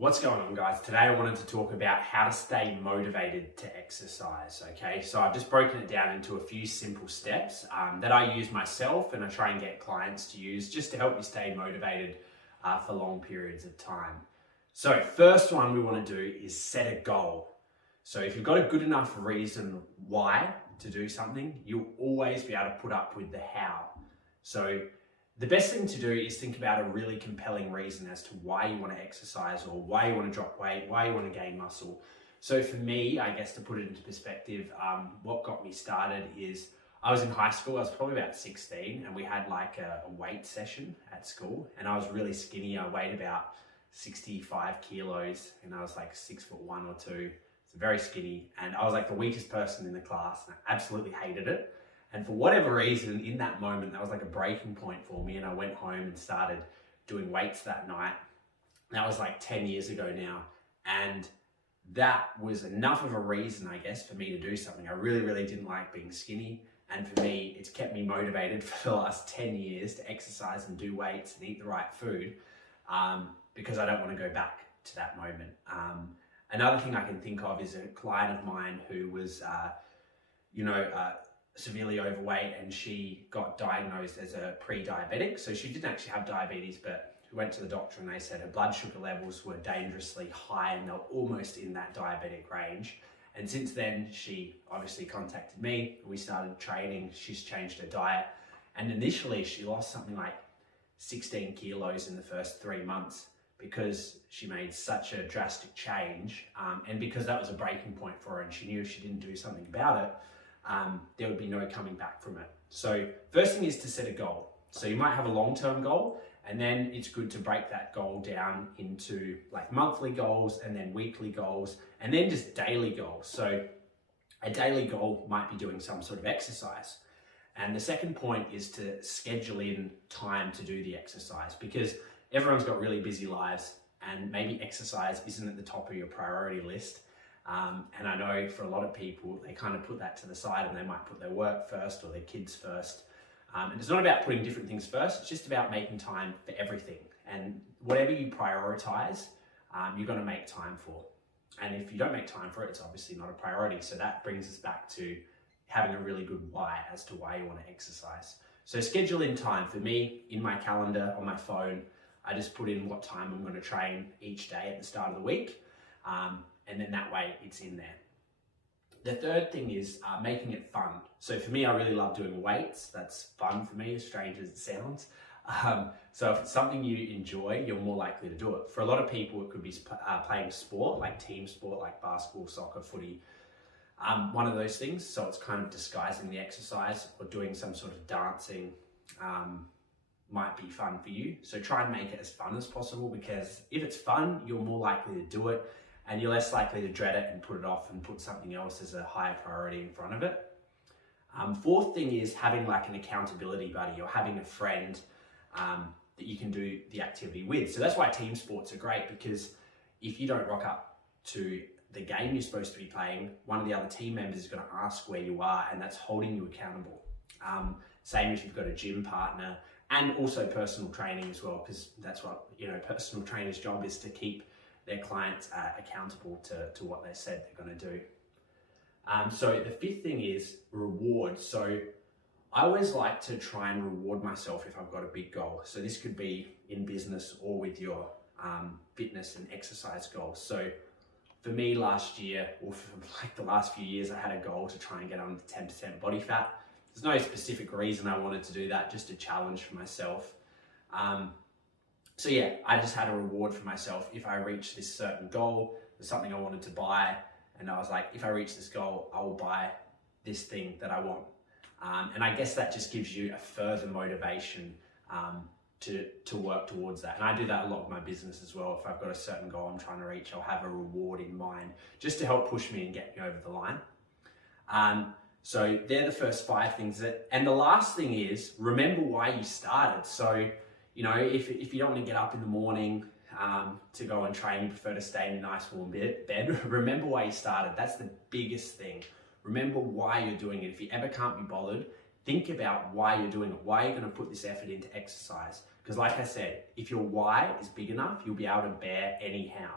What's going on, guys? Today I wanted to talk about how to stay motivated to exercise, okay? So I've just broken it down into a few simple steps that I use myself and I try and get clients to use just to help you stay motivated for long periods of time. So first one we want to do is set a goal. So if you've got a good enough reason why to do something, you'll always be able to put up with the how. So the best thing to do is think about a really compelling reason as to why you want to exercise or why you want to drop weight, why you want to gain muscle. So for me, I guess to put it into perspective, what got me started is I was in high school, I was probably about 16, and we had like a weight session at school, and I was really skinny. I weighed about 65 kilos and I was like 6'1" or 2. So very skinny, and I was like the weakest person in the class and I absolutely hated it. And for whatever reason, in that moment, that was like a breaking point for me. And I went home and started doing weights that night. That was like 10 years ago now. And that was enough of a reason, I guess, for me to do something. I really, really didn't like being skinny. And for me, it's kept me motivated for the last 10 years to exercise and do weights and eat the right food because I don't want to go back to that moment. Another thing I can think of is a client of mine who was, severely overweight, and she got diagnosed as a pre-diabetic. So she didn't actually have diabetes, but we went to the doctor and they said her blood sugar levels were dangerously high and they were almost in that diabetic range. And since then, she obviously contacted me. We started training. She's changed her diet. And initially she lost something like 16 kilos in the first 3 months because she made such a drastic change. And because that was a breaking point for her and she knew if she didn't do something about it, there would be no coming back from it. So first thing is to set a goal. So you might have a long-term goal, and then it's good to break that goal down into like monthly goals and then weekly goals and then just daily goals. So a daily goal might be doing some sort of exercise. And the second point is to schedule in time to do the exercise, because everyone's got really busy lives and maybe exercise isn't at the top of your priority list. And I know for a lot of people, they kind of put that to the side and they might put their work first or their kids first. And it's not about putting different things first, it's just about making time for everything. And whatever you prioritize, you're going to make time for. And if you don't make time for it, it's obviously not a priority. So that brings us back to having a really good why as to why you want to exercise. So schedule in time. For me, in my calendar on my phone, I just put in what time I'm going to train each day at the start of the week. And then that way it's in there. The third thing is making it fun. So for me, I really love doing weights. That's fun for me, as strange as it sounds. So if it's something you enjoy, you're more likely to do it. For a lot of people, it could be playing sport, like team sport, like basketball, soccer, footy, one of those things. So it's kind of disguising the exercise, or doing some sort of dancing might be fun for you. So try and make it as fun as possible, because if it's fun, you're more likely to do it. And you're less likely to dread it and put it off and put something else as a higher priority in front of it. Fourth thing is having like an accountability buddy or having a friend that you can do the activity with. So that's why team sports are great, because if you don't rock up to the game you're supposed to be playing, one of the other team members is going to ask where you are, and that's holding you accountable. Same if you've got a gym partner, and also personal training as well, because that's what, personal trainer's job is, to keep their clients accountable to what they said they're going to do. So the fifth thing is reward. So I always like to try and reward myself if I've got a big goal. So this could be in business or with your fitness and exercise goals. So for me last year, or for like the last few years, I had a goal to try and get under 10% body fat. There's no specific reason I wanted to do that, just a challenge for myself. So yeah, I just had a reward for myself. If I reach this certain goal, there's something I wanted to buy, and I was like, if I reach this goal, I will buy this thing that I want. And I guess that just gives you a further motivation to work towards that. And I do that a lot with my business as well. If I've got a certain goal I'm trying to reach, I'll have a reward in mind just to help push me and get me over the line. So they're the first 5 things. And the last thing is remember why you started. So if you don't want to get up in the morning to go and train, you prefer to stay in a nice warm bed, remember why you started. That's the biggest thing. Remember why you're doing it. If you ever can't be bothered, think about why you're doing it, why you're going to put this effort into exercise. Because like I said, if your why is big enough, you'll be able to bear any how.